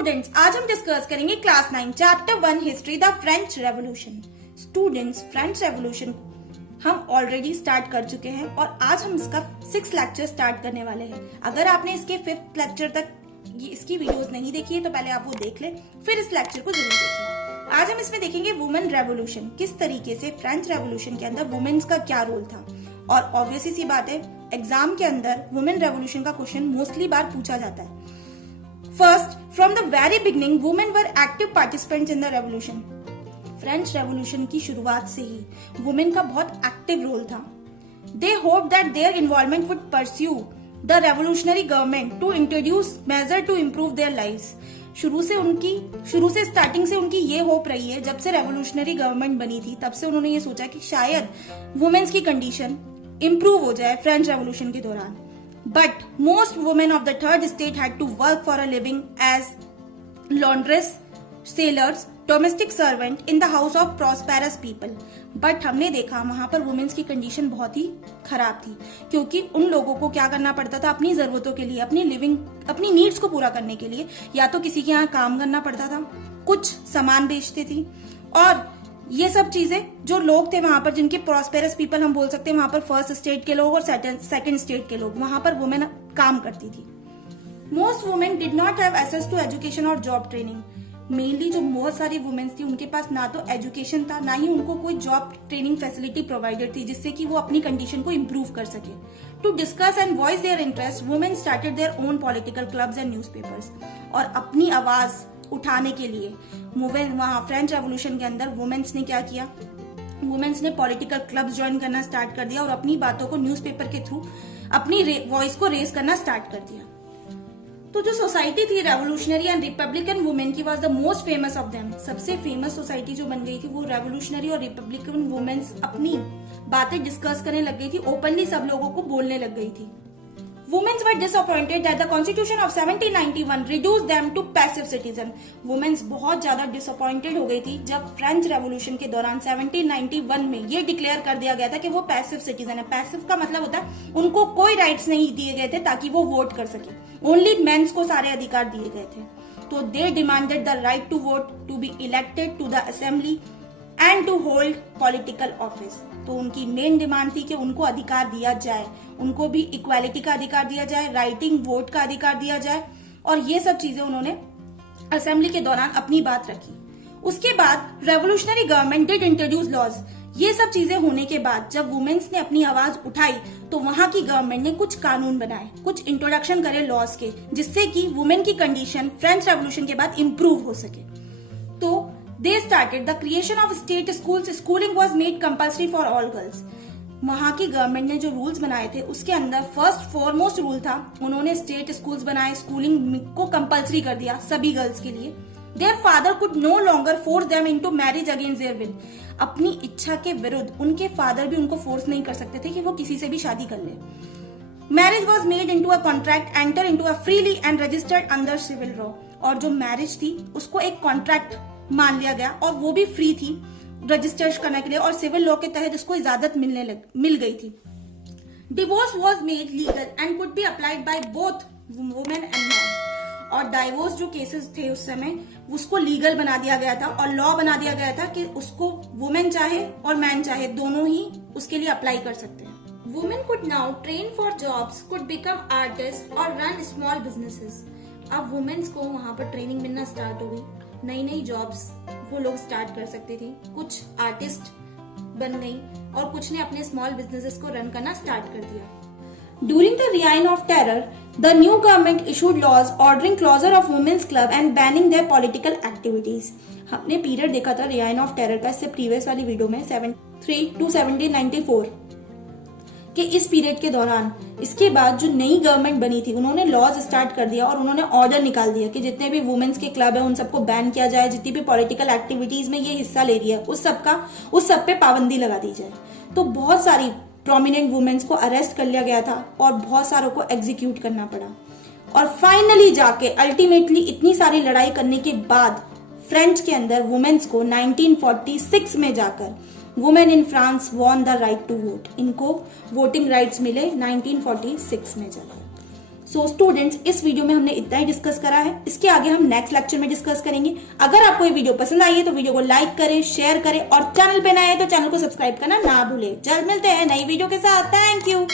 Students, आज हम discuss करेंगे class 9 chapter 1 history the French revolution. Students, French revolution हम ऑलरेडी स्टार्ट कर चुके हैं और आज हम इसका 6th लेक्चर स्टार्ट करने वाले हैं। अगर आपने इसके 5th लेक्चर तक इसकी वीडियोस नहीं देखी है तो पहले आप वो देख लें, फिर इस लेक्चर को जरूर देखिए। आज हम इसमें देखेंगे वुमेन रेवोल्यूशन, किस तरीके से फ्रेंच रेवोल्यूशन के अंदर वुमेन्स का क्या रोल था। और ऑब्वियसली सी बात है, एग्जाम के अंदर वुमेन रेवोल्यूशन का क्वेश्चन मोस्टली बार पूछा जाता है। First, from the very beginning, women were active participants in the revolution. French revolution की शुरुआत से ही वुमेन का बहुत एक्टिव रोल था। They hoped that their involvement would pursue the revolutionary government to introduce measures to improve their lives. शुरू से starting से उनकी ये होप रही है, जब से रेवोल्यूशनरी गवर्नमेंट बनी थी तब से उन्होंने ये सोचा कि शायद वुमेन्स की कंडीशन इंप्रूव हो जाए फ्रेंच रेवोल्यूशन के दौरान। But most women of the third estate had to work for a living as laundress, sailors, domestic servant in the house of prosperous people. But हमने देखा वहां पर वुमेन्स की कंडीशन बहुत ही खराब थी, क्योंकि उन लोगों को क्या करना पड़ता था, अपनी जरूरतों के लिए, अपनी नीड्स को पूरा करने के लिए या तो किसी के यहाँ काम करना पड़ता था, कुछ सामान बेचती थी, और ये सब चीजें जो लोग थे वहां पर, जिनके प्रॉस्पेरस पीपल हम बोल सकते हैं, वहां पर फर्स्ट स्टेट के लोग और सेकंड स्टेट के लोग, वहां पर वुमेन काम करती थी। Most women did not have access to education और जॉब ट्रेनिंग। मेनली जो बहुत सारी वुमेन्स थी उनके पास ना तो एजुकेशन था, ना ही उनको कोई जॉब ट्रेनिंग फैसिलिटी प्रोवाइडेड थी जिससे कि वो अपनी कंडीशन को इम्प्रूव कर सके। To discuss and voice their interest, women started their own political clubs and newspapers. और अपनी आवाज उठाने के लिए वहां फ्रेंच रेवोल्यूशन के अंदर वुमेन्स ने क्या किया, वुमेन्स ने पॉलिटिकल क्लब्स ज्वाइन करना स्टार्ट कर दिया और अपनी बातों को न्यूज़पेपर के थ्रू अपनी वॉइस को रेज करना स्टार्ट कर दिया। तो जो सोसाइटी थी रेवोल्यूशनरी एंड रिपब्लिकन वुमेन की, was the most famous of them. सबसे फेमस सोसाइटी जो बन गई थी वो रेवोल्यूशनरी और रिपब्लिकन वुमेन्स अपनी बातें डिस्कस करने लग गई थी, ओपनली सब लोगों को बोलने लग गई थी। Women were disappointed that the Constitution of 1791 reduced them to passive citizen. Women's बहुत ज्यादा disappointed हो गई थी जब फ्रेंच रेवोल्यूशन के दौरान 1791 में ये डिक्लेयर कर दिया गया था कि वो पैसिव सिटीजन है। पैसिव का मतलब होता है उनको कोई राइट्स नहीं दिए गए थे ताकि वो वोट कर सके, ओनली मेंस को सारे अधिकार दिए गए थे। तो they demanded the right to vote, to be elected to the assembly and to hold political office. तो उनकी मेन डिमांड थी कि उनको अधिकार दिया जाए, उनको भी इक्वालिटी का अधिकार दिया जाए, राइटिंग वोट का अधिकार दिया जाए, और ये सब चीजें उन्होंने असेंबली के दौरान अपनी बात रखी। उसके बाद revolutionary government did introduce laws. ये सब चीजें होने के बाद जब वुमेन्स ने अपनी आवाज उठाई तो वहां की गवर्नमेंट ने कुछ कानून बनाए, कुछ इंट्रोडक्शन करे लॉज के, जिससे कि वुमेन की कंडीशन फ्रेंच रेवोल्यूशन के बाद इंप्रूव हो सके। तो They started the creation of state schools. Schooling was made compulsory for all girls. वहां की गवर्नमेंट ने जो रूल्स बनाए थे उसके अंदर फर्स्ट फॉरमोस्ट रूल था, उन्होंने स्टेट स्कूल्स बनाए, स्कूलिंग को कंपलसरी कर दिया सभी गर्ल्स के लिए। Their father could no longer force them into marriage against their will. अपनी इच्छा के विरुद्ध उनके फादर भी उनको फोर्स नहीं कर सकते थे कि वो किसी से भी शादी कर ले। Marriage was made into a contract enter into a freely and registered under civil law. और जो मैरिज थी उसको एक कॉन्ट्रैक्ट मान लिया गया और वो भी फ्री थी रजिस्टर करने के लिए, और सिविल लॉ के तहत उसको इजाजत मिल गई थी। Divorce was made legal and could be applied by both women and man. और डाइवोर्स जो केसेस थे उस समय उसको लीगल बना दिया गया था और लॉ बना दिया गया था कि उसको वुमेन चाहे और मैन चाहे दोनों ही उसके लिए अप्लाई कर सकते हैं। Women could now train for jobs, could become artist और रन स्मॉल बिजनेसेस। अब वुमेन्स को वहां पर ट्रेनिंग मिलना स्टार्ट हो गई, नई नई जॉब्स वो लोग स्टार्ट कर सकती थी, कुछ आर्टिस्ट बन गई और कुछ ने अपने स्मॉल बिजनेसेस को रन करना स्टार्ट कर दिया। During the reign of terror, the new government issued laws ordering closure of women's club and banning their political activities. हमने पीरियड देखा था रियाइन ऑफ टेरर का इससे प्रीवियस वाली वीडियो में 73 to 1794 कि इस पीरियड के दौरान, इसके बाद जो नई गवर्नमेंट बनी थी उन्होंने लॉज स्टार्ट कर दिया और उन्होंने ऑर्डर निकाल दिया कि जितने भी वुमेन्स के क्लब है उन सबको बैन किया जाए, जितनी भी पॉलिटिकल एक्टिविटीज में ये हिस्सा ले रही है उस सब पे पाबंदी लगा दी जाए। तो बहुत सारी प्रोमिनेंट वुमेन्स को अरेस्ट कर लिया गया था और बहुत सारों को एग्जीक्यूट करना पड़ा। और फाइनली जाके अल्टीमेटली इतनी सारी लड़ाई करने के बाद फ्रेंच के अंदर वुमेन्स को 1946 में जाकर women in France won the right to vote, इनको वोटिंग राइट्स मिले 1946 में जाकर। सो स्टूडेंट्स, इस वीडियो में हमने इतना ही डिस्कस करा है। इसके आगे हम नेक्स्ट लेक्चर में डिस्कस करेंगे। अगर आपको ये वीडियो पसंद आई है तो वीडियो को लाइक करें, शेयर करें और चैनल पे नए हैं तो चैनल को सब्सक्राइब करना ना भूलें। जल्द मिलते हैं नई वीडियो के साथ। Thank you.